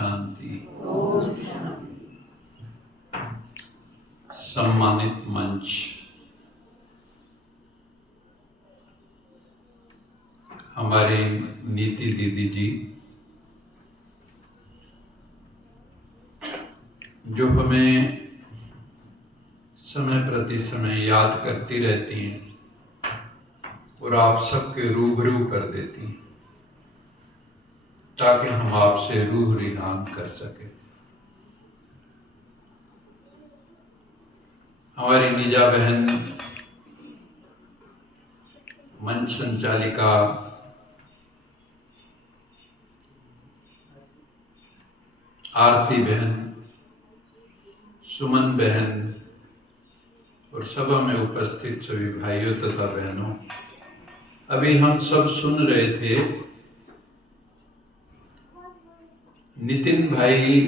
शांति। सम्मानित मंच, हमारी नीति दीदी जी जो हमें समय प्रति समय याद करती रहती हैं और आप सबके रूबरू कर देती हैं ताकि हम आपसे रूह रिहान कर सके। हमारी निजा बहन मंच संचालिका आरती बहन, सुमन बहन और सभा में उपस्थित सभी भाइयों तथा बहनों, अभी हम सब सुन रहे थे नितिन भाई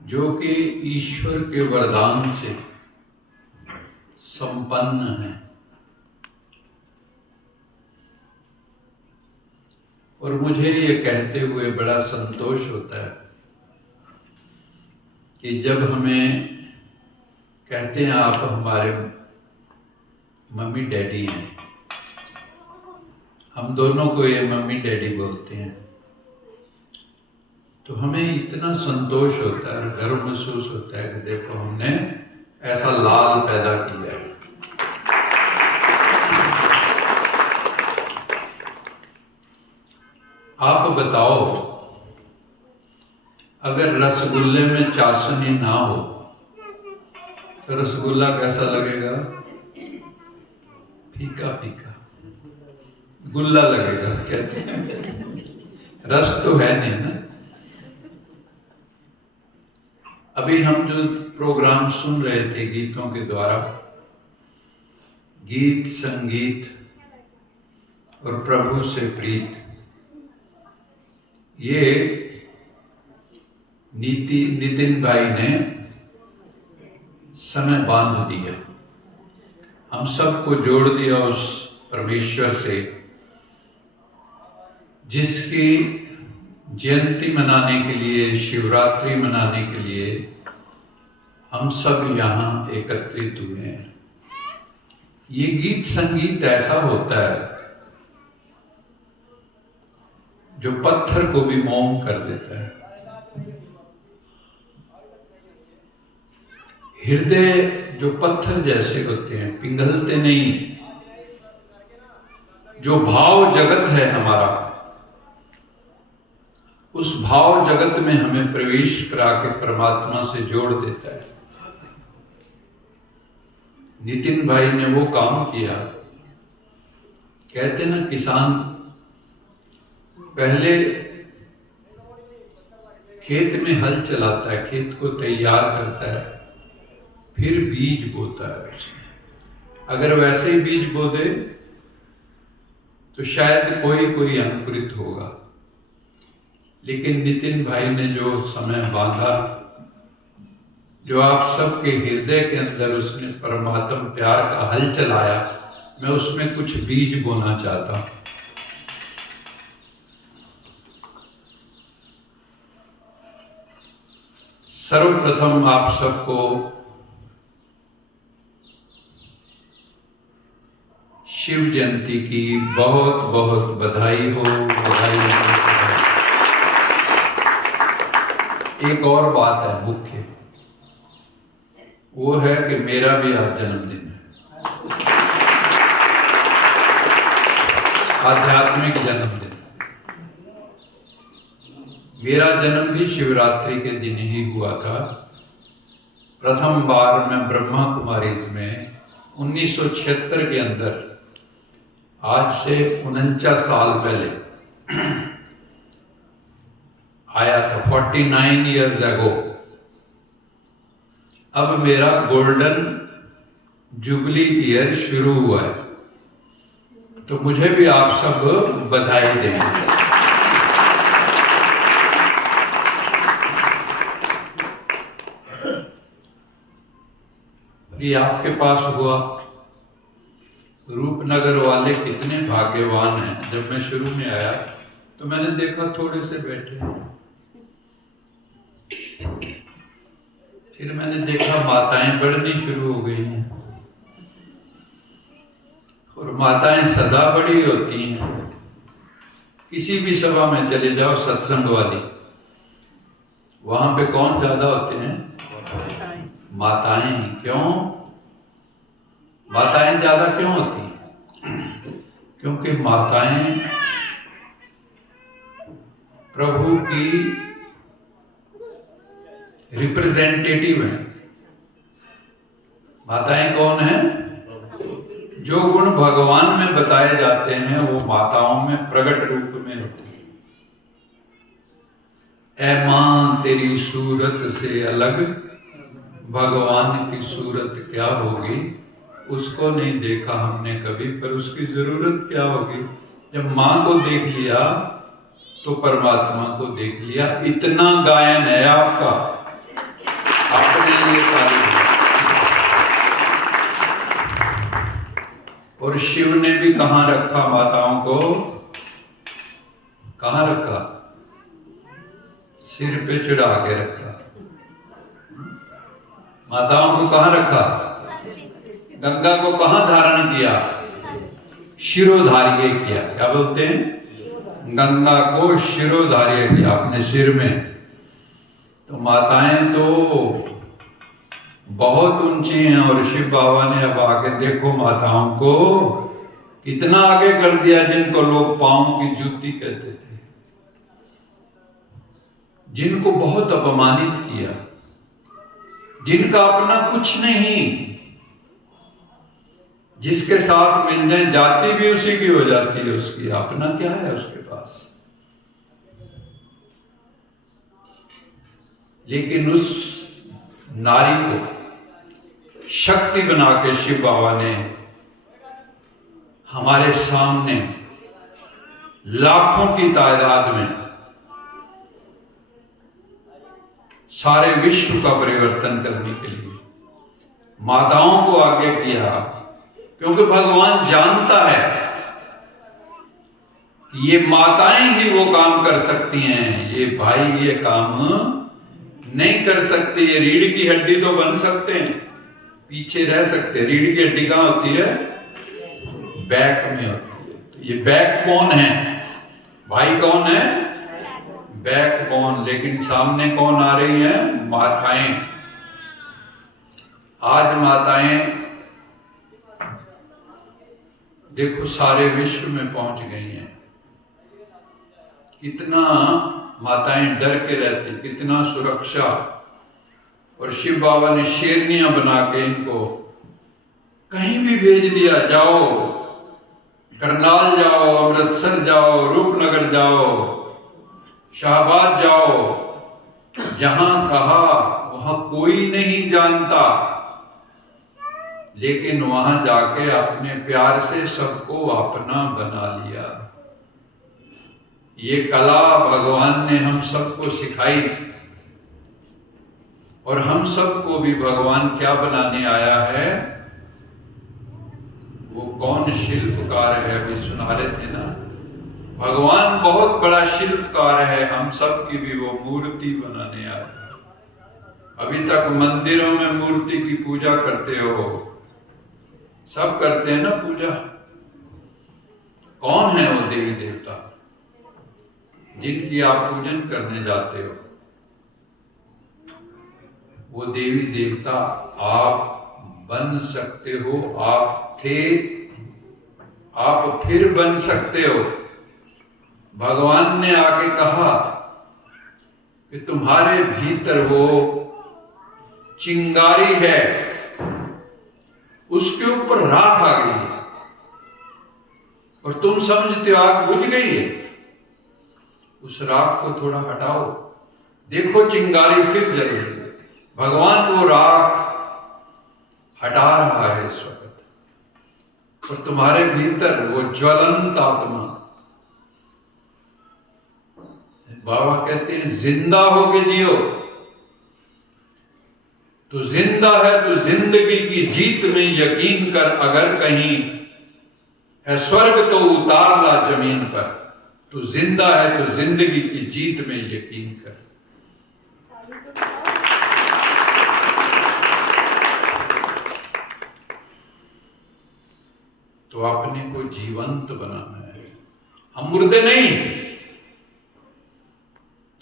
जो कि ईश्वर के वरदान से संपन्न हैं और मुझे ये कहते हुए बड़ा संतोष होता है कि जब हमें कहते हैं आप हमारे मम्मी डैडी हैं, हम दोनों को ये मम्मी डैडी बोलते हैं, तो हमें इतना संतोष होता है, गर्व महसूस होता है कि देखो हमने ऐसा लाल पैदा किया है। आप बताओ, अगर रसगुल्ले में चाशनी ना हो तो रसगुल्ला कैसा लगेगा? फीका फीका गुल्ला लगेगा, कहते हैं। रस तो है नहीं ना। अभी हम जो प्रोग्राम सुन रहे थे गीतों के द्वारा, गीत संगीत और प्रभु से प्रीत, ये नितिन भाई ने समय बांध दिया, हम सबको जोड़ दिया उस परमेश्वर से जिसकी जयंती मनाने के लिए, शिवरात्रि मनाने के लिए हम सब यहाँ एकत्रित हुए हैं। ये गीत संगीत ऐसा होता है जो पत्थर को भी मोम कर देता है। हृदय जो पत्थर जैसे होते हैं, पिघलते नहीं। जो भाव जगत है हमारा, उस भाव जगत में हमें प्रवेश करा के परमात्मा से जोड़ देता है। नितिन भाई ने वो काम किया। कहते ना, किसान पहले खेत में हल चलाता है, खेत को तैयार करता है, फिर बीज बोता है उसमें। अगर वैसे ही बीज बो दे तो शायद कोई अंकुरित होगा, लेकिन नितिन भाई ने जो समय बांधा, जो आप सबके हृदय के अंदर उसने परमात्मा प्यार का हल चलाया, मैं उसमें कुछ बीज बोना चाहता हूं। सर्वप्रथम आप सबको शिव जयंती की बहुत बहुत बधाई हो, बधाई हो। एक और बात है मुख्य, वो है कि मेरा भी आज जन्मदिन है, आध्यात्मिक जन्मदिन। मेरा जन्म भी शिवरात्रि के दिन ही हुआ था। प्रथम बार मैं ब्रह्मा कुमारीज में 1976 के अंदर, आज से 49 साल पहले आया था, 49 years ago। अब मेरा गोल्डन जुबली ईयर शुरू हुआ है, तो मुझे भी आप सब बधाई देंगे। ये आपके पास हुआ। रूपनगर वाले कितने भाग्यवान हैं। जब मैं शुरू में आया तो मैंने देखा थोड़े से बैठे, फिर मैंने देखा माताएं बढ़नी शुरू हो गई हैं, और माताएं सदा बड़ी होती हैं। किसी भी सभा में चले जाओ सत्संग वाली, वहां पे कौन ज्यादा होते हैं? माताएं। क्यों माताएं ज्यादा क्यों होती हैं? क्योंकि माताएं प्रभु की रिप्रेजेंटेटिव हैं। माताएं कौन हैं? जो गुण भगवान में बताए जाते हैं वो माताओं में प्रकट रूप में होते हैं। ऐ मां तेरी सूरत से अलग भगवान की सूरत क्या होगी, उसको नहीं देखा हमने कभी, पर उसकी जरूरत क्या होगी। जब मां को देख लिया तो परमात्मा को देख लिया। इतना गायन है आपका, अपने लिए तारीफ। और शिव ने भी कहां रखा माताओं को? कहां रखा? सिर पे चढ़ा के रखा। माताओं को कहां रखा? गंगा को कहां धारण किया? शिरोधार्य किया। क्या बोलते हैं? गंगा को शिरोधार्य किया अपने सिर में। तो माताएं तो बहुत ऊंची हैं, और शिव बाबा ने अब आगे देखो माताओं को कितना आगे कर दिया। जिनको लोग पांव की जूती कहते थे, जिनको बहुत अपमानित किया, जिनका अपना कुछ नहीं, जिसके साथ मिल जाए जाति भी उसी की हो जाती है, उसकी अपना क्या है उसके पास। लेकिन उस नारी को शक्ति बना के शिव बाबा ने हमारे सामने लाखों की तादाद में सारे विश्व का परिवर्तन करने के लिए माताओं को आगे किया। क्योंकि भगवान जानता है कि ये माताएं ही वो काम कर सकती हैं, ये भाई ये काम नहीं कर सकते। ये रीढ़ की हड्डी तो बन सकते हैं, पीछे रह सकते हैं। रीढ़ की हड्डी कहां होती है? बैक में होती है। तो ये बैकबोन है। भाई कौन है? बैकबोन। लेकिन सामने कौन आ रही हैं? माताएं। आज माताएं देखो सारे विश्व में पहुंच गई हैं। कितना माताएं डर के रहती, कितना सुरक्षा। और शिव बाबा ने शेरनियां बना के इनको कहीं भी भेज दिया। जाओ करनाल जाओ, अमृतसर जाओ, रूपनगर जाओ, शाहबाद जाओ, जहां कहा वहां कोई नहीं जानता, लेकिन वहां जाके अपने प्यार से सबको अपना बना लिया। ये कला भगवान ने हम सबको सिखाई, और हम सबको भी भगवान क्या बनाने आया है? वो कौन शिल्पकार है? अभी सुना रहे थे ना, भगवान बहुत बड़ा शिल्पकार है। हम सब की भी वो मूर्ति बनाने आया है। अभी तक मंदिरों में मूर्ति की पूजा करते हो, सब करते हैं ना पूजा। कौन है वो देवी देवता जिनकी आप पूजन करने जाते हो? वो देवी देवता आप बन सकते हो। आप थे, आप फिर बन सकते हो। भगवान ने आके कहा कि तुम्हारे भीतर वो चिंगारी है, उसके ऊपर राख आ गई है, और तुम समझते हो आग बुझ गई है। उस राख को थोड़ा हटाओ, देखो चिंगारी फिर जल रही है। भगवान वो राख हटा रहा है इस वक्त, और तुम्हारे भीतर वो ज्वलंत आत्मा। बाबा कहते हैं जिंदा होके जियो। तो जिंदा है तो जिंदगी की जीत में यकीन कर। अगर कहीं है स्वर्ग तो उतार ला जमीन पर। तो जिंदा है तो जिंदगी की जीत में यकीन कर। तो अपने को जीवंत बनाना है। हम मुर्दे नहीं,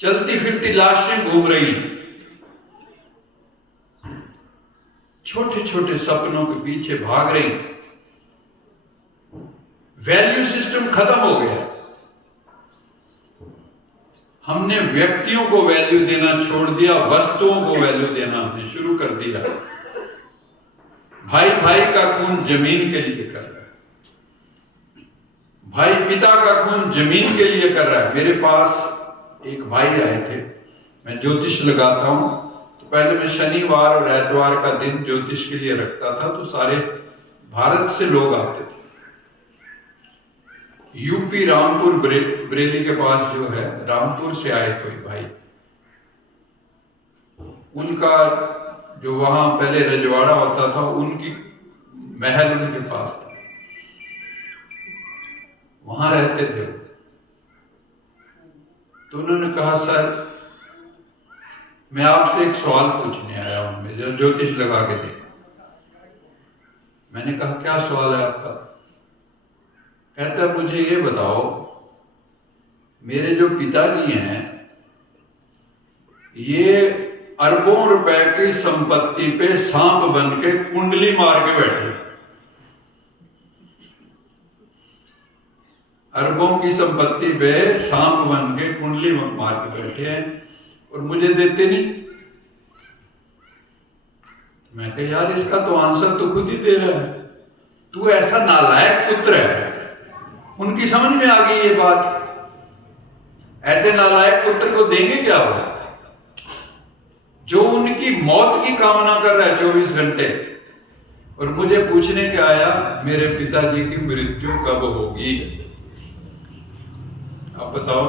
चलती फिरती लाशें घूम रही, छोटे छोटे सपनों के पीछे भाग रही। वैल्यू सिस्टम खत्म हो गया। हमने व्यक्तियों को वैल्यू देना छोड़ दिया, वस्तुओं को वैल्यू देना हमने शुरू कर दिया। भाई भाई का खून जमीन के लिए कर रहा है, भाई पिता का खून जमीन के लिए कर रहा है। मेरे पास एक भाई आए थे, मैं ज्योतिष लगाता हूं, तो पहले मैं शनिवार और एतवार का दिन ज्योतिष के लिए रखता था, तो सारे भारत से लोग आते थे। यूपी रामपुर बरेली के पास जो है, रामपुर से आए कोई भाई, उनका जो वहां पहले रजवाड़ा होता था, उनकी महल उनके पास था, वहां रहते थे। तो उन्होंने कहा, सर मैं आपसे एक सवाल पूछने आया हूं, मैं ज्योतिष लगा के देखा। मैंने कहा, क्या सवाल है आपका? कहता, मुझे ये बताओ, मेरे जो पिताजी हैं ये अरबों रुपए की संपत्ति पे सांप बन के कुंडली मार के बैठे, अरबों की संपत्ति पे सांप बन के कुंडली मार के बैठे हैं और मुझे देते नहीं। मैं कहा, यार इसका तो आंसर तो खुद ही दे रहा है, तू ऐसा नालायक पुत्र है। उनकी समझ में आ गई ये बात, ऐसे नालायक पुत्र को देंगे क्या वो, जो उनकी मौत की कामना कर रहा है 24 घंटे। और मुझे पूछने के आया, मेरे पिताजी की मृत्यु कब होगी? आप बताओ,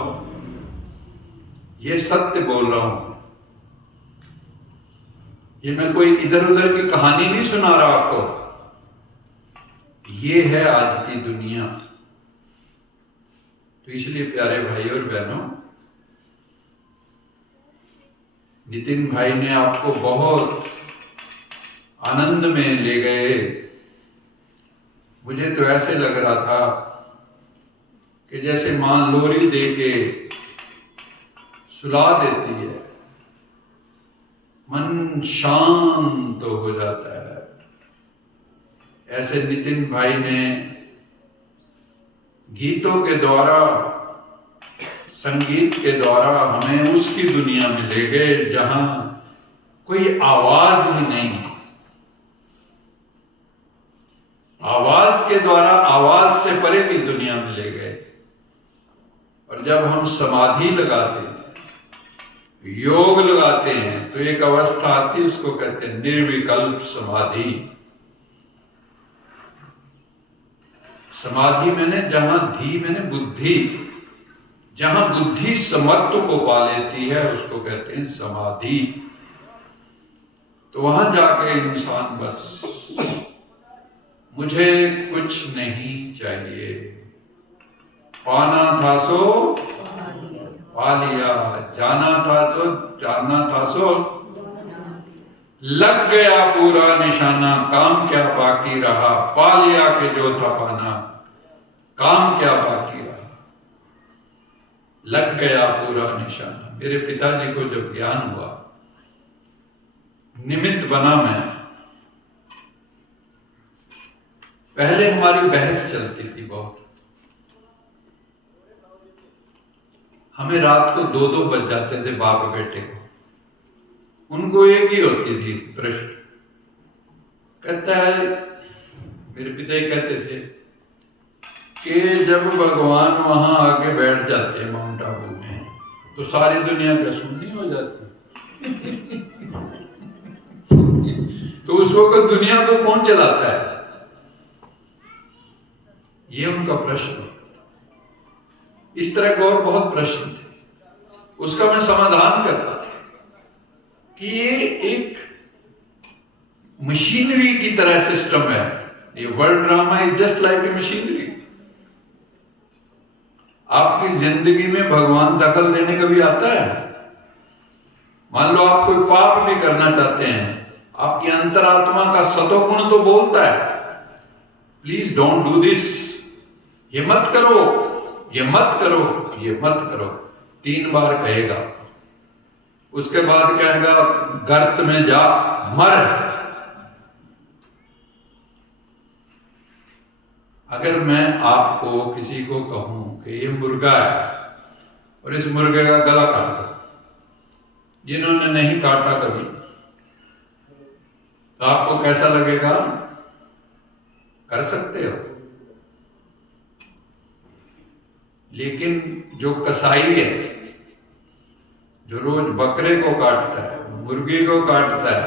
ये सत्य बोल रहा हूं, ये मैं कोई इधर उधर की कहानी नहीं सुना रहा आपको, ये है आज की दुनिया। तो इसलिए प्यारे भाई और बहनों, नितिन भाई ने आपको बहुत आनंद में ले गए। मुझे तो ऐसे लग रहा था कि जैसे मां लोरी दे के सुला देती है, मन शांत हो जाता है। ऐसे नितिन भाई ने गीतों के द्वारा, संगीत के द्वारा हमें उसकी दुनिया में ले गए जहां कोई आवाज ही नहीं। आवाज के द्वारा आवाज से परे की दुनिया में ले गए। और जब हम समाधि लगाते हैं, योग लगाते हैं, तो एक अवस्था आती है, उसको कहते हैं निर्विकल्प समाधि। समाधि मैंने जहां धी मैंने बुद्धि, जहां बुद्धि समत्व को पा लेती है उसको कहते हैं समाधि। तो वहां जाके इंसान बस, मुझे कुछ नहीं चाहिए, पाना था सो पा लिया, जाना था तो जानना था सो लग गया पूरा निशाना, काम क्या बाकी रहा, पा लिया कि जो था पाना, काम क्या बाकी रहा, लग गया पूरा निशाना। मेरे पिताजी को जब ज्ञान हुआ, निमित्त बना मैं, पहले हमारी बहस चलती थी बहुत, हमें रात को 2-2 बज जाते थे बाप बेटे को। उनको एक ही होती थी प्रश्न, कहता है, मेरे पिता कहते थे कि जब भगवान वहां आके बैठ जाते हैं माउंट आबू में, तो सारी दुनिया क्या सुननी हो जाती तो उस वक्त दुनिया को कौन चलाता है? ये उनका प्रश्न। इस तरह के और बहुत प्रश्न थे, उसका मैं समाधान करता था कि ये एक मशीनरी की तरह सिस्टम है। ये world drama is just like a machinery. आपकी जिंदगी में भगवान दखल देने कभी आता है? मान लो आप कोई पाप भी करना चाहते हैं, आपकी अंतरात्मा का सतोगुण तो बोलता है, प्लीज डोंट डू दिस, ये मत करो, ये मत करो, ये मत करो, 3 बार कहेगा। उसके बाद कहेगा गर्त में जा मर। अगर मैं आपको किसी को कहूं कि ये मुर्गा है और इस मुर्गे का गला काट दो, जिन्होंने नहीं काटा कभी, तो आपको कैसा लगेगा? कर सकते हो। लेकिन जो कसाई है, जो रोज बकरे को काटता है, मुर्गी को काटता है,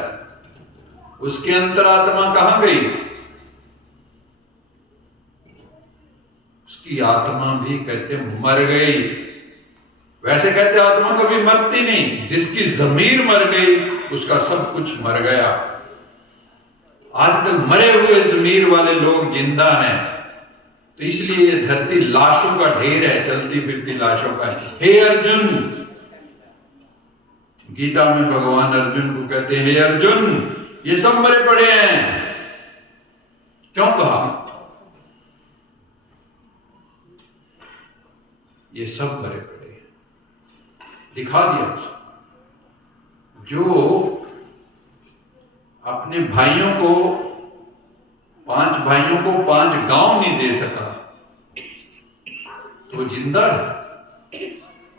उसकी अंतरात्मा कहां गई? उसकी आत्मा भी कहते मर गई। वैसे कहते आत्मा कभी मरती नहीं, जिसकी जमीर मर गई उसका सब कुछ मर गया। आजकल मरे हुए जमीर वाले लोग जिंदा हैं, तो इसलिए ये धरती लाशों का ढेर है, चलती फिरती लाशों का। हे अर्जुन, गीता में भगवान अर्जुन को कहते हैं, हे अर्जुन ये सब मरे पड़े हैं। क्यों कहा? ये सब मरे पड़े हैं, दिखा दिया। जो अपने भाइयों को, 5 भाइयों को 5 गांव नहीं दे सका, तो जिंदा है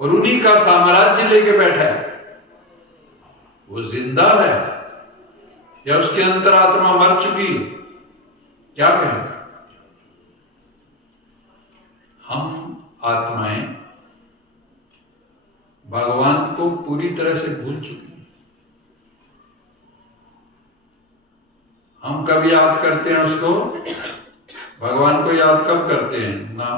और उन्हीं का साम्राज्य लेके बैठा है। वो जिंदा है या उसकी अंतरात्मा मर चुकी? क्या कहें? हम आत्माएं भगवान को पूरी तरह से भूल चुकी हैं। हम कब याद करते हैं उसको? भगवान को याद कब करते हैं ना?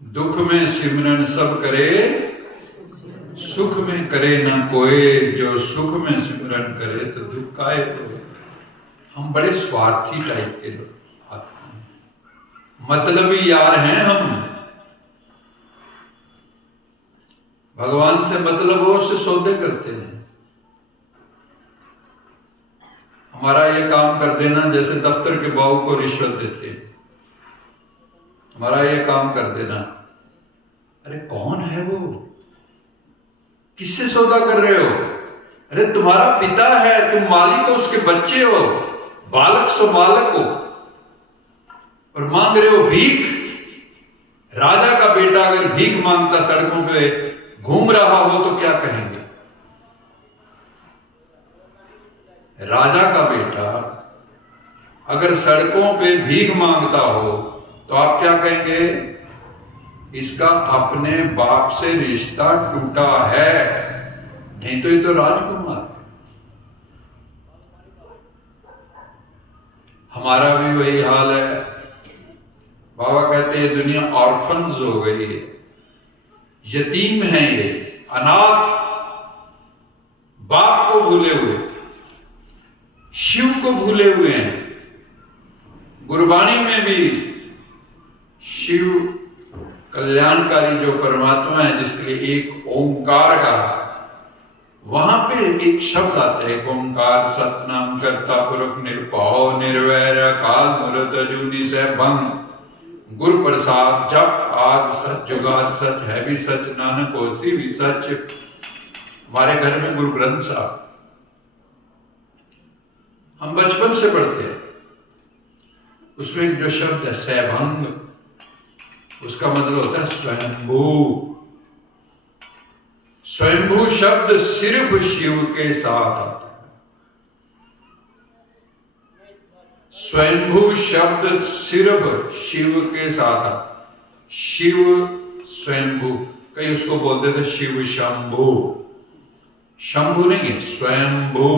दुख में सिमरन सब करे, सुख में करे ना कोई। जो सुख में सिमरन करे तो दुख काहे कोई। हम बड़े स्वार्थी टाइप के लोग, मतलबी यार हैं हम। भगवान से मतलबों से सौदे करते हैं। हमारा ये काम कर देना, जैसे दफ्तर के बाबू को रिश्वत देते हैं, हमारा ये काम कर देना। अरे कौन है वो? किससे सौदा कर रहे हो? अरे तुम्हारा पिता है, तुम मालिक हो, उसके बच्चे हो, बालक सो बालक हो, और मांग रहे हो भीख। राजा का बेटा अगर भीख मांगता, सड़कों पे घूम रहा हो, तो क्या कहेंगे? राजा का बेटा अगर सड़कों पे भीख मांगता हो, तो आप क्या कहेंगे? इसका अपने बाप से रिश्ता टूटा है, नहीं तो ये तो राजकुमार। हमारा भी वही हाल है। बाबा कहते हैं दुनिया ऑर्फन्स हो गई है, यतीम है, ये अनाथ, बाप को भूले हुए, शिव को भूले हुए हैं। गुरबाणी में भी शिव कल्याणकारी जो परमात्मा है, जिसके लिए एक ओंकार का, वहां पे एक शब्द आता है, ओंकार सतनाम करता पुरख निर्भव निर्वैर काल मूर्त अजूनी से भंग गुरु प्रसाद जप आद सच जुगाद सच है भी सच नानक होसी भी सच। हमारे घर में गुरु ग्रंथ साहब हम बचपन से पढ़ते हैं, उसमें जो शब्द है सैभंग, उसका मतलब होता है स्वयंभू। स्वयंभू शब्द सिर्फ शिव के साथ आता है। स्वयंभू शब्द सिर्फ शिव के साथ आता है। शिव स्वयंभू, कई उसको बोलते थे शिव शंभू। शंभू नहीं है, स्वयंभू।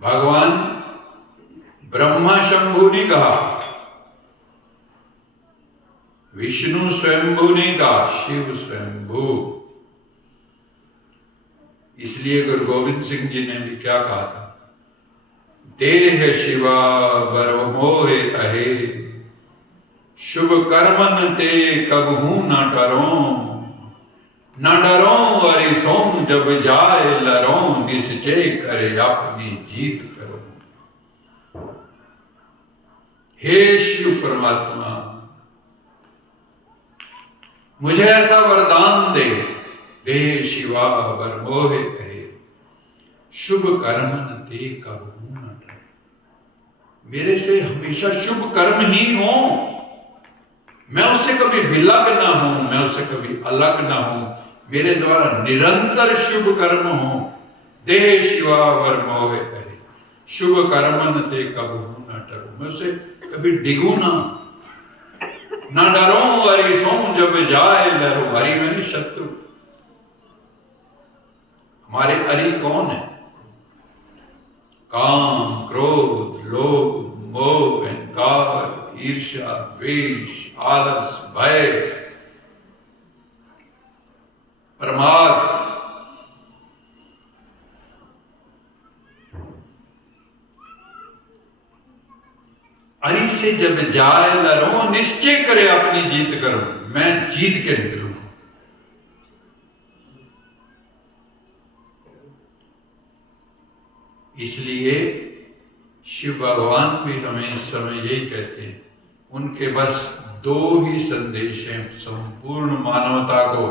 भगवान ब्रह्मा शंभू नहीं कहा, विष्णु स्वयंभू नहीं कहा, शिव स्वयंभू। इसलिए गुरु गोविंद सिंह जी ने भी क्या कहा था? देह शिवा बर मोहे अहे, शुभ कर्मन ते कबहू ना करो। न डरो अरे सोम जब जाए लरो, निश्चय करे अपनी जीत करो। हे शिव परमात्मा, मुझे ऐसा वरदान दे, दे शिवा वर मोहे कहे, शुभ कर्म न ते कबहू न डरे। मेरे से हमेशा शुभ कर्म ही हो, मैं उससे कभी विलग ना हूं, मैं उससे कभी अलग ना हूं, मेरे द्वारा निरंतर शुभ कर्म हो। देह शिवा वर मोहे कहे, शुभ कर्म न ते कबहू न डरो। मैं उससे कभी डिगू ना डरो हरि सों जब जाए लरो। हरि मैंने शत्रु। हमारे हरि कौन है? काम, क्रोध, लोभ, मोह, अहंकार, ईर्ष्या, द्वेष, आलस, भय, प्रमाद। अरि से जब जाए लरो, निश्चय करे अपनी जीत करो। मैं जीत के निकलूंगा। इसलिए शिव भगवान भी हमें इस समय यही कहते हैं, उनके बस दो ही संदेश हैं संपूर्ण मानवता को,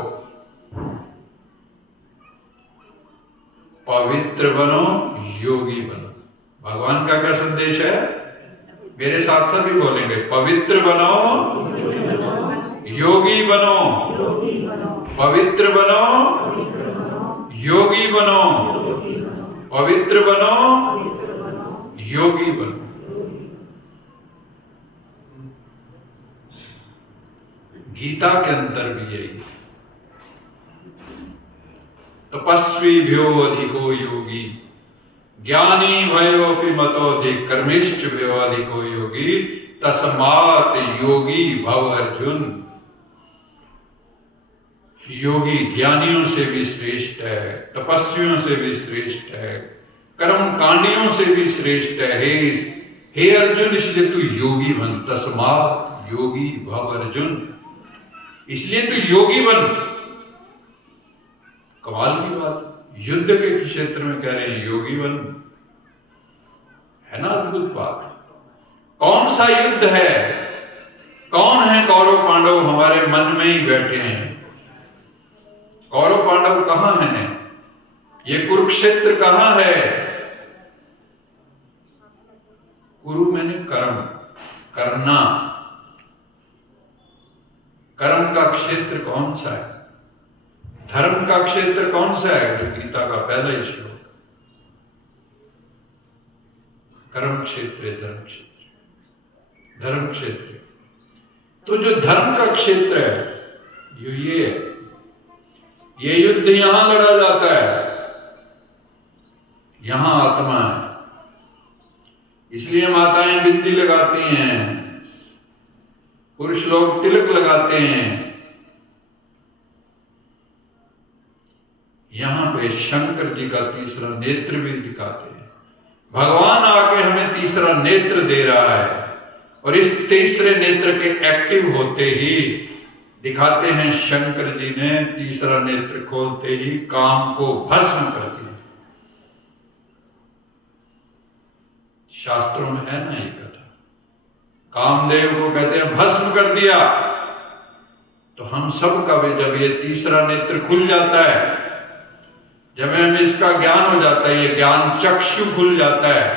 पवित्र बनो, योगी बनो। भगवान का क्या संदेश है? मेरे साथ सभी बोलेंगे, पवित्र बनो, योगी बनो। पवित्र बनो, योगी बनो। पवित्र बनो, योगी बनो। गीता के अंदर भी यही, तपस्वी भ्यो अधिको योगी, ज्ञानी भयोपि मतोधिक, कर्मिष्ठ भ्यो अधिको योगी, तस्मात् योगी भव अर्जुन। योगी ज्ञानियों से भी श्रेष्ठ है, तपस्वियों से भी श्रेष्ठ है, कर्मकांडियों से भी श्रेष्ठ है। हे अर्जुन, इसलिए तू योगी बन। तस्मात् योगी भव अर्जुन, इसलिए तू योगी बन। कमाल की बात, युद्ध के क्षेत्र में कह रहे हैं योगी बन, है ना अद्भुत बात। कौन सा युद्ध है? कौन है कौरव पांडव? हमारे मन में ही बैठे हैं। कौरव पांडव कहां हैं? ये कुरुक्षेत्र कहां है? कुरु मैंने कर्म, करना। कर्म का क्षेत्र कौन सा है? धर्म का क्षेत्र कौन सा है? जो गीता का पहला ही श्लोक, कर्म क्षेत्र है, धर्म क्षेत्र, धर्म क्षेत्र। तो जो धर्म का क्षेत्र है, ये है, ये युद्ध यहां लड़ा जाता है, यहां आत्मा है। इसलिए माताएं बिंदी लगाती हैं, पुरुष लोग तिलक लगाते हैं। यहां पे शंकर जी का तीसरा नेत्र भी दिखाते हैं। भगवान आके हमें तीसरा नेत्र दे रहा है, और इस तीसरे नेत्र के एक्टिव होते ही दिखाते हैं, शंकर जी ने तीसरा नेत्र खोलते ही काम को भस्म कर दिया। शास्त्रों में है ना ये कथा, कामदेव को कहते हैं भस्म कर दिया। तो हम सब का भी जब ये तीसरा नेत्र खुल जाता है, जब हमें इसका ज्ञान हो जाता है, ये ज्ञान चक्षु खुल जाता है,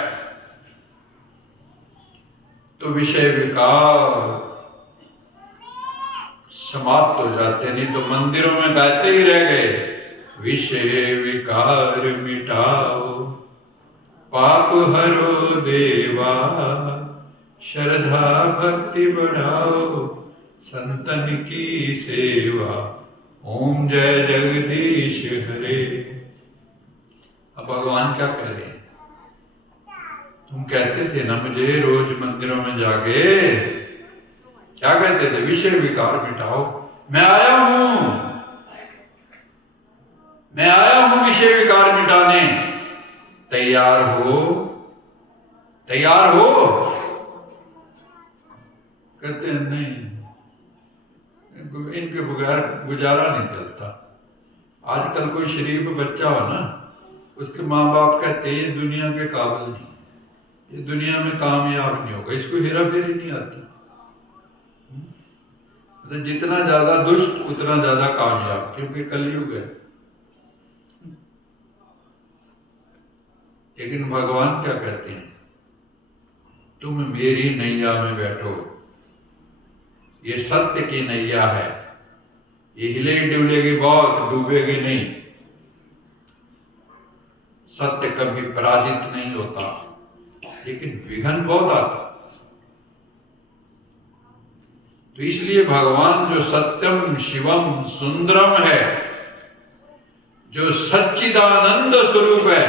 तो विषय विकार समाप्त हो जाते। नहीं तो मंदिरों में गाते ही रह गए, विषय विकार मिटाओ, पाप हरो देवा, श्रद्धा भक्ति बढ़ाओ, संतन की सेवा, ओम जय जगदीश हरे। अब भगवान क्या कह रहे हैं? तुम कहते थे ना मुझे रोज मंदिरों में जाके, क्या कहते थे? विषय विकार मिटाओ। मैं आया हूं, मैं आया हूं विषय विकार मिटाने। तैयार हो? तैयार हो? कहते हैं नहीं, इनके बगैर गुजारा नहीं चलता। आजकल कोई शरीफ बच्चा हो ना, उसके माँ बाप कहते हैं ये दुनिया के काबिल नहीं, ये दुनिया में कामयाब नहीं होगा, इसको हेरा फेरी नहीं आती। तो जितना ज्यादा दुष्ट उतना ज्यादा कामयाब, क्योंकि कलयुग है। लेकिन भगवान क्या कहते हैं, तुम मेरी नैया में बैठो, ये सत्य की नैया है, ये हिले डुलेगी बहुत, डूबेगी नहीं। सत्य कभी पराजित नहीं होता, लेकिन विघ्न बहुत आता। तो इसलिए भगवान जो सत्यम शिवम सुंदरम है, जो सच्चिदानंद स्वरूप है,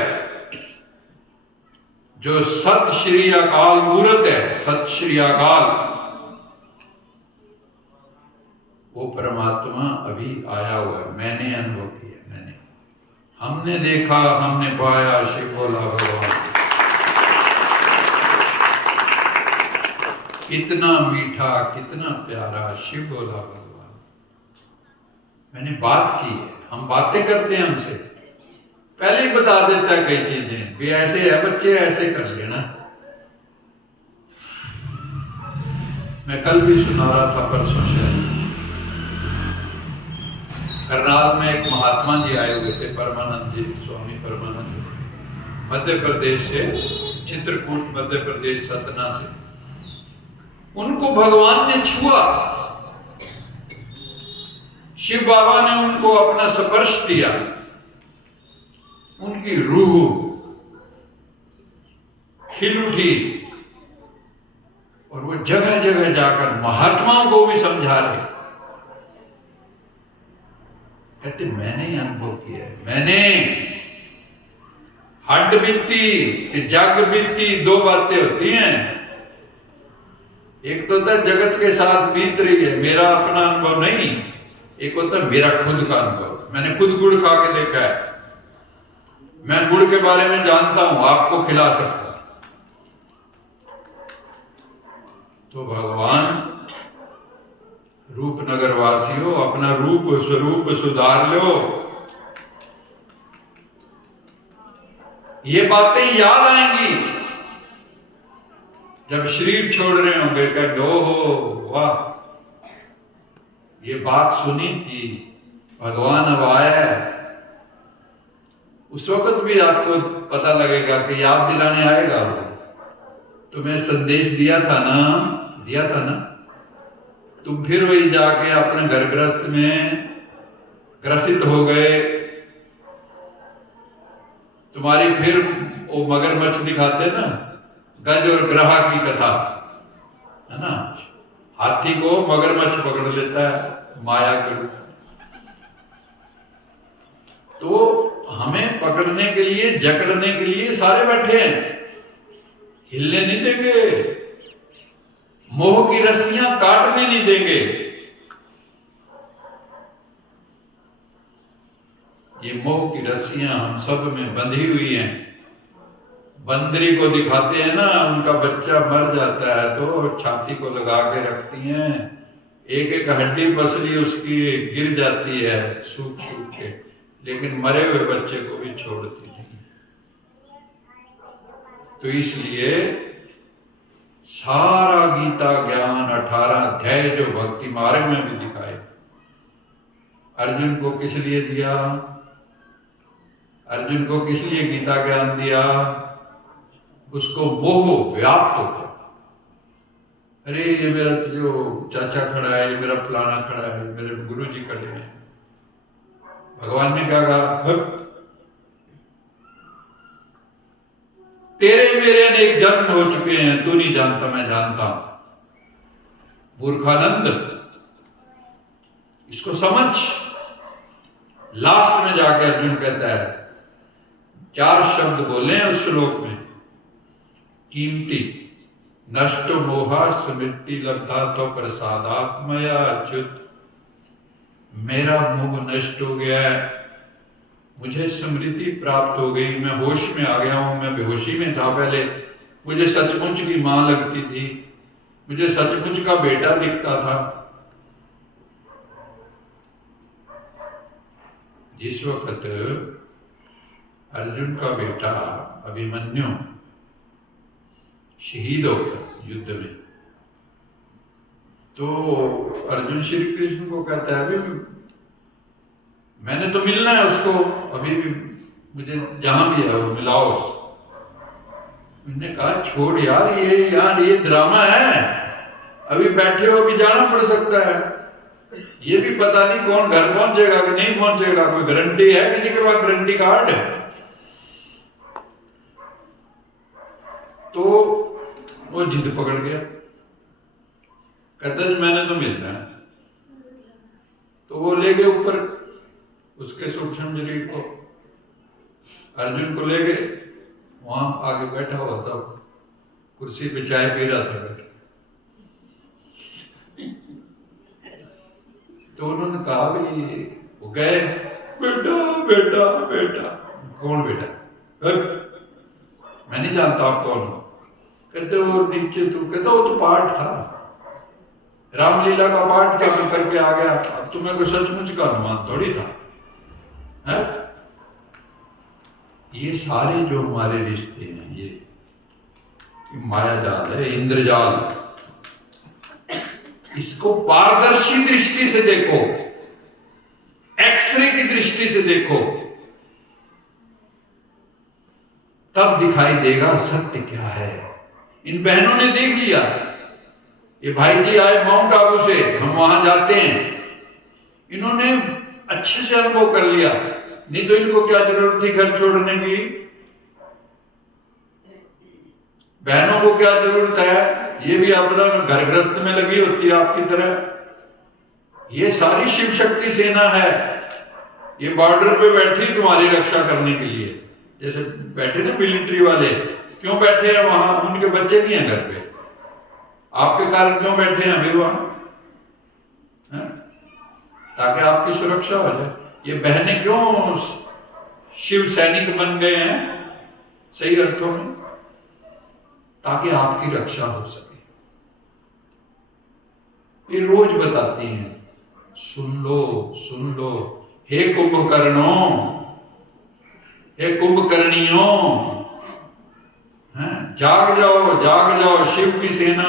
जो सत श्री अकाल मूर्त है, सत श्री अकाल, वो परमात्मा अभी आया हुआ है। मैंने अनुभव किया, मैंने, हमने देखा, हमने पाया, शिव बोला भगवान। कितना मीठा, कितना प्यारा, शिव बोला भगवान। मैंने बात की है, हम बातें करते हैं हमसे, पहले ही बता देता है कई चीजें, भी ऐसे है बच्चे, ऐसे कर लेना। मैं कल भी सुना रहा था, परसों शायद, करनाल में एक महात्मा जी आए हुए थे, परमानंद जी, स्वामी परमानंद, मध्य प्रदेश से, चित्रकूट मध्य प्रदेश, सतना से। उनको भगवान ने छुआ, शिव बाबा ने उनको अपना स्पर्श दिया, उनकी रूह खिल उठी, और वो जगह जगह जाकर महात्माओं को भी समझा रहे। कहते मैंने अनुभव किया है, मैंने हड्ड बीती, जग बीती, दो बातें होती हैं। एक तो होता है जगत के साथ बीत रही है, मेरा अपना अनुभव नहीं। एक होता है मेरा खुद का अनुभव, मैंने खुद गुड़ खा के देखा है, मैं गुड़ के बारे में जानता हूं, आपको खिला सकता। तो भगवान रूपनगर वासियों, अपना रूप स्वरूप सुधार लो। ये बातें याद आएंगी जब शरीर छोड़ रहे होंगे, कह हो वाह, ये बात सुनी थी, भगवान अब आया है। उस वक्त भी आपको पता लगेगा कि याद दिलाने आएगा वो। तुम्हें संदेश दिया था ना, तुम फिर वही जाके अपने घर गृहस्थ में ग्रसित हो गए। तुम्हारी फिर वो मगरमच्छ दिखाते ना, गज और ग्रहा की कथा है ना, हाथी को मगरमच्छ पकड़ लेता है माया के रूप। तो हमें पकड़ने के लिए, जकड़ने के लिए सारे बैठे हैं, हिलने नहीं देंगे, मोह की रस्सियां काटने नहीं देंगे। ये मोह की रस्सियां हम सब में बंधी हुई हैं। बंदरी को दिखाते हैं ना, उनका बच्चा मर जाता है तो छाती को लगा के रखती हैं, एक एक हड्डी पसली उसकी गिर जाती है सूख सूख के, लेकिन मरे हुए बच्चे को भी छोड़ती नहीं। तो इसलिए सारा गीता ज्ञान 18 अध्याय जो भक्ति मार्ग में भी दिखाए, अर्जुन को किस लिए दिया, अर्जुन को किस लिए गीता ज्ञान दिया, उसको मोह व्याप्त होता। अरे ये मेरा तो जो चाचा खड़ा है, ये मेरा फलाना खड़ा है, मेरे गुरु जी खड़े हैं। भगवान ने क्या कहा, तेरे मेरे अनेक जन्म हो चुके हैं, तू नहीं जानता, मैं जानता हूं। मूर्खानंद, इसको समझ। लास्ट में जाके अर्जुन कहता है, 4 शब्द बोले हैं उस श्लोक में, कीमती, नष्ट मोहा स्मृति लब्धा तो प्रसादात्मया अच्युत। मेरा मोह नष्ट हो गया है, मुझे स्मृति प्राप्त हो गई, मैं होश में आ गया हूं। मैं बेहोशी में था पहले, मुझे सचमुच की मां लगती थी, मुझे सचमुच का बेटा दिखता था, जिस वक्त अर्जुन का बेटा अभिमन्यु शहीद हो गया युद्ध में, तो अर्जुन श्री कृष्ण को कहता है, अभी मैंने तो मिलना है उसको, अभी भी मुझे जहां भी है वो मिलाओ उसको। उन्होंने कहा छोड़ यार, ये ड्रामा है, अभी बैठे हो, अभी जाना पड़ सकता है, ये भी पता नहीं कौन घर पहुंचेगा कि नहीं पहुंचेगा, कोई गारंटी है किसी के पास गारंटी कार्ड? तो वो जिद पकड़ गया, कहता मैंने तो मिलना है। तो वो ले गए ऊपर उसके सूक्ष्म शरीर को, अर्जुन को ले गए, वहां आगे बैठा हुआ था, कुर्सी पे चाय पी रहा था बैठ। तो उन्होंने कहा भी, वो गए, बेटा बेटा बेटा। कौन बेटा? मैं नहीं जानता आप कौन हो। कहते वो नीचे, तू कहता वो तो पाठ था, रामलीला का पाठ था, मैं करके आ गया, अब तुम्हें कोई सचमुच का अनुमान थोड़ी था है? ये सारे जो हमारे रिश्ते हैं ये माया जाल है, इंद्रजाल। इसको पारदर्शी दृष्टि से देखो, एक्सरे की दृष्टि से देखो, तब दिखाई देगा सत्य क्या है। इन बहनों ने देख लिया, ये भाई जी आए माउंट आबू से, हम वहां जाते हैं, इन्होंने अच्छे से अनुभव कर लिया, नहीं तो इनको क्या जरूरत थी घर छोड़ने की? बहनों को क्या जरूरत है, ये भी अपना घर गृहस्थ में लगी होती है आपकी तरह। ये सारी शिव शक्ति सेना है, ये बॉर्डर पे बैठी तुम्हारी रक्षा करने के लिए। जैसे बैठे ना मिलिट्री वाले, क्यों बैठे हैं वहां? उनके बच्चे नहीं है घर पे, आपके कारण क्यों बैठे हैं अभी वहां? ताकि आपकी सुरक्षा हो जाए। ये बहनें क्यों शिव सैनिक बन गए हैं सही अर्थों में? ताकि आपकी रक्षा हो सके। ये रोज बताती हैं, सुन लो सुन लो, हे कुंभकर्णों, हे कुंभकर्णियों, जाग जाओ, शिव की सेना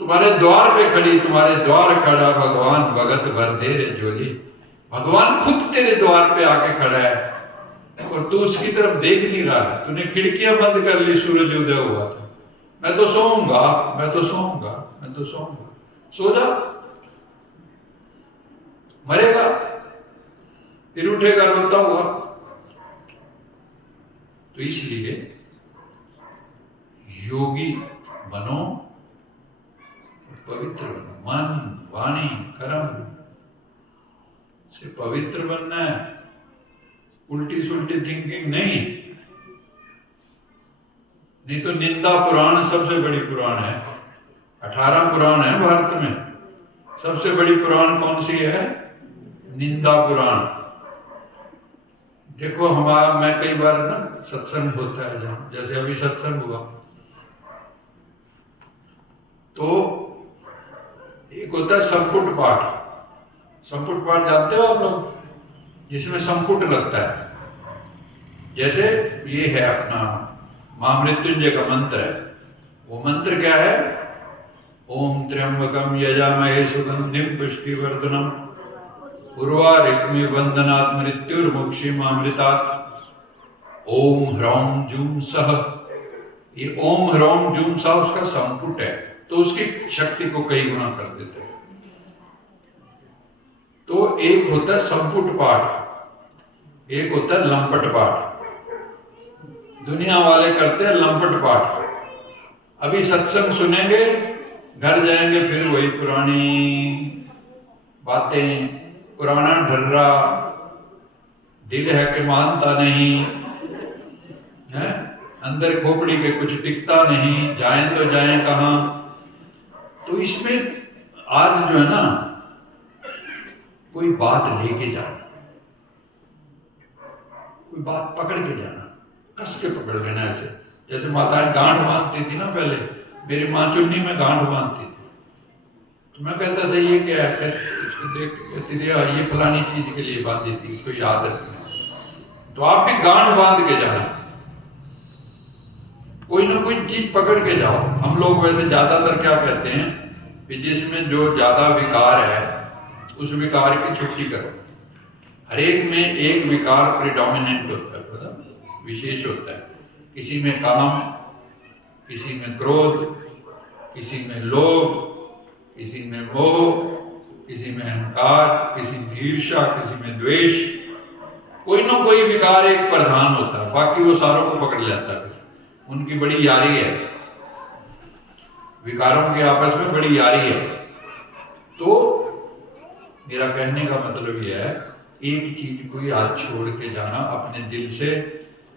तुम्हारे द्वार पे खड़ी, तुम्हारे द्वार खड़ा भगवान भगत भर दे रे जोली। भगवान खुद तेरे द्वार पे आके खड़ा है और तू उसकी तरफ देख नहीं रहा है। तूने खिड़कियां बंद कर ली, सूरज उदय हुआ था, मैं तो सोऊंगा, मैं तो सोऊंगा, मैं तो सोऊंगा। सो जा, मरेगा फिर उठेगा रोता हुआ। तो इसलिए योगी बनो, पवित्र बनो, मन वाणी कर्म से पवित्र बनना है, उल्टी सुल्टी थिंकिंग नहीं। नहीं तो निंदा पुराण सबसे बड़ी पुराण है, 18 पुराण है भारत में, सबसे बड़ी पुराण कौन सी है? निंदा पुराण। देखो हमारा, मैं कई बार ना सत्संग होता है जहाँ, जैसे अभी सत्संग हुआ, तो एक होता है संपुट पाठ। संपुट पाठ जानते हो आप लोग? जिसमें संपुट लगता है। जैसे ये है अपना महामृत्युंजय का मंत्र है, वो मंत्र क्या है? ओम त्र्यंबकम यजामहे सुगंधिम पुष्टिवर्धनम उर्वारुकमिव बंधनात् मृत्युर्मुक्षीमामृतात् ओम ह्रौम जूम सह। ये ओम ह्रौम जूम सह उसका संपुट है, तो उसकी शक्ति को कई गुना कर देते हैं। तो एक होता है संपुट पाठ, एक होता है लंपट पाठ। दुनिया वाले करते हैं लंपट पाठ। अभी सत्संग सुनेंगे, घर जाएंगे फिर वही पुरानी बातें, पुराना ढर्रा, दिल है कि मानता नहीं है, अंदर खोपड़ी के कुछ टिकता नहीं, जाएं तो जाएं कहां। तो इसमें आज जो है ना, कोई बात लेके जाना, कोई बात पकड़ के जाना, कस के पकड़ लेना। ऐसे जैसे माताएं गांठ बांधती थी ना पहले, मेरी माँ चुन्नी में गांठ बांधती थी, तो मैं कहता था ये क्या है, कहती थी ये फलानी चीज के लिए बांधी थी, इसको याद रखना। तो आप भी गांठ बांध के जाना, कोई ना कोई चीज पकड़ के जाओ। हम लोग वैसे ज्यादातर क्या कहते हैं कि जिसमें जो ज्यादा विकार है उस विकार की छुट्टी करो। हर एक में एक विकार प्रिडोमिनेंट होता है, पता, विशेष होता है। किसी में काम, किसी में क्रोध, किसी में लोभ, किसी में मोह, किसी में अहंकार, किसी में ईर्ष्या, किसी में द्वेष। कोई ना कोई विकार एक प्रधान होता है, बाकी वो सारों को पकड़ लेता है। उनकी बड़ी यारी है, विकारों के आपस में बड़ी यारी है। तो मेरा कहने का मतलब यह है, एक चीज को आज छोड़ के जाना अपने दिल से।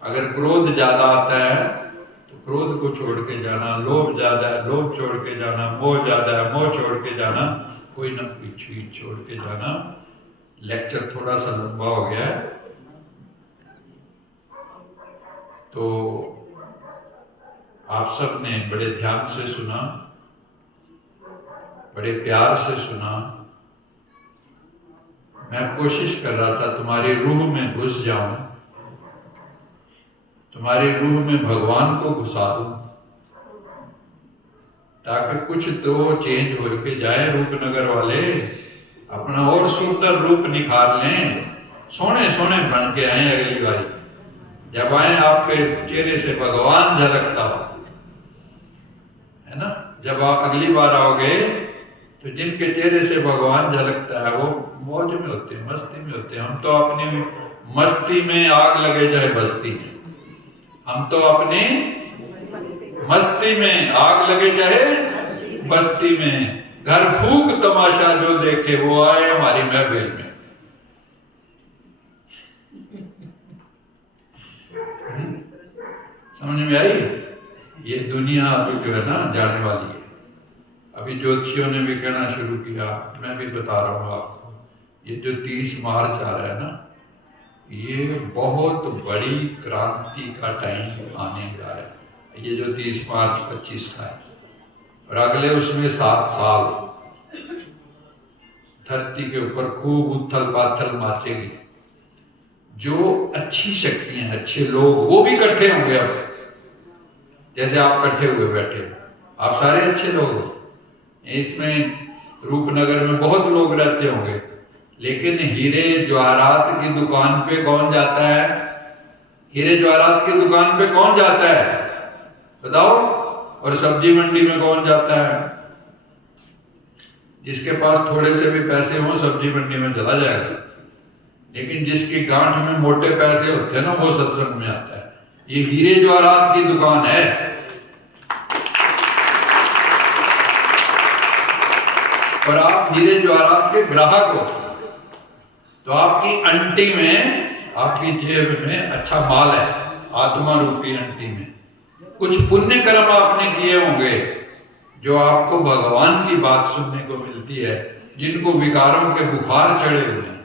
अगर क्रोध ज्यादा आता है तो क्रोध को छोड़ के जाना, लोभ ज्यादा है लोभ छोड़ के जाना, मोह ज्यादा है मोह छोड़ के जाना, कोई ना कोई चीज छोड़ के जाना। लेक्चर थोड़ा सा लंबा हो गया है, तो आप सब ने बड़े ध्यान से सुना, बड़े प्यार से सुना। मैं कोशिश कर रहा था तुम्हारी रूह में घुस जाऊं, तुम्हारी रूह में भगवान को घुसा दूं, ताकि कुछ तो चेंज हो के जाए। रूपनगर वाले अपना और सुंदर रूप निखार लें, सोने सोने बन के आए अगली बारी। जब आए आपके चेहरे से भगवान झलकता हो, है ना। जब आप अगली बार आओगे तो जिनके चेहरे से भगवान झलकता है वो मौज में होते हैं, मस्ती में होते हैं। हम तो अपनी मस्ती में आग लगे चाहे बस्ती में, हम तो अपनी मस्ती में आग लगे चाहे बस्ती में। घर फूक तमाशा जो देखे वो आए हमारी महफिल में। समझ में आई? ये दुनिया अभी जो है ना जाने वाली है। अभी ज्योतिषियों ने भी कहना शुरू किया, मैं भी बता रहा हूँ आपको, ये जो 30 मार्च आ रहा है ना, ये बहुत बड़ी क्रांति का टाइम आने जा रहा है। ये जो 30 मार्च 25 का है, और अगले उसमें 7 साल धरती के ऊपर खूब उथल पाथल माचेगी। जो अच्छी शक्तियां, अच्छे लोग, वो भी इकट्ठे होंगे। अब जैसे आप इकट्ठे हुए बैठे, आप सारे अच्छे लोग हो। इसमें रूपनगर में बहुत लोग रहते होंगे, लेकिन हीरे जवाहरात की दुकान पे कौन जाता है? हीरे जवाहरात की दुकान पे कौन जाता है बताओ? और सब्जी मंडी में कौन जाता है? जिसके पास थोड़े से भी पैसे हो सब्जी मंडी में चला जाएगा, लेकिन जिसकी गांठ में मोटे पैसे होते हैं ना, वो सत्संग में आता है। ये हीरे जवाहरात की दुकान है। और आप हीरे जवाहरात के ग्राहक हो, तो आपकी अंटी में, आपकी जेब में अच्छा माल है, आत्मा रूपी अंटी में। कुछ पुण्य कर्म आपने किए होंगे जो आपको भगवान की बात सुनने को मिलती है। जिनको विकारों के बुखार चढ़े हुए हैं,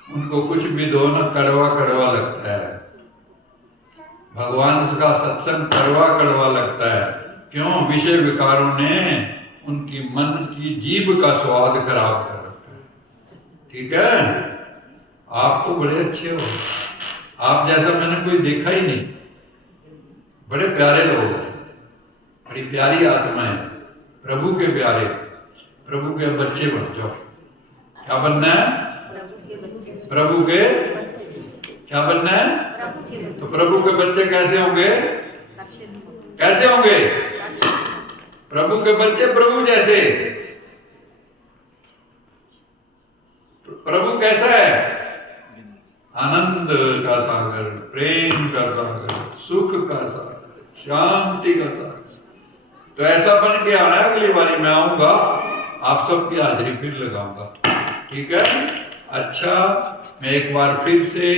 उनको कुछ भी दो ना कड़वा कड़वा लगता है। भगवान का सत्संग कड़वा कड़वा लगता है। क्यों? विषय विकारों ने उनकी मन की जीभ का स्वाद खराब कर रखा है। ठीक है? आप तो बड़े अच्छे हो, आप जैसा मैंने कोई देखा ही नहीं। बड़े प्यारे लोग हैं, बड़ी प्यारी आत्माएं, प्रभु के प्यारे, प्रभु के बच्चे बन जाओ। क्या बनना है? प्रभु के क्या बनना है? तो प्रभु के बच्चे कैसे होंगे? कैसे होंगे प्रभु के बच्चे? प्रभु जैसे। प्रभु कैसा है? आनंद का सागर, प्रेम का सागर, सुख का सागर, शांति का सागर। तो ऐसा बन के आना है। अगली बारी मैं आऊंगा, आप सबकी हाजिरी फिर लगाऊंगा। ठीक है? अच्छा, मैं एक बार फिर से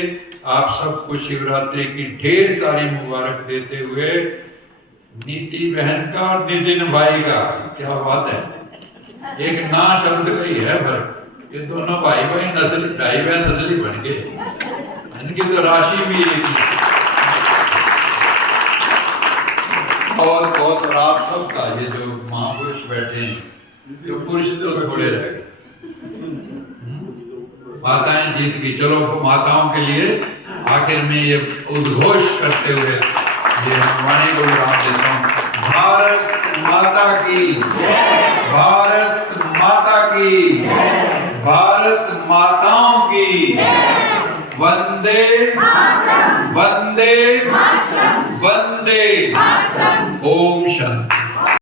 आप सबको शिवरात्रि की ढेर सारी मुबारक देते हुए, नीति बहन का और नितिन भाई का, क्या बात है, एक ना शब्द का ही है पर ये दोनों भाई भाई नस्ली, भाई बहन नस्ली बन गए। इनकी तो राशि भी एक बहुत बहुत और आप सबका, ये जो महापुरुष बैठे हैं, जो पुरुष तो थोड़े रह गए, माताएं जीत गई। चलो माताओं के लिए आखिर में ये उद्घोष करते हुए ये वाणी को विराम देता हूँ। भारत माता की, भारत माता की, भारत माताओं की, वंदे वंदे वंदे। ओम शांति।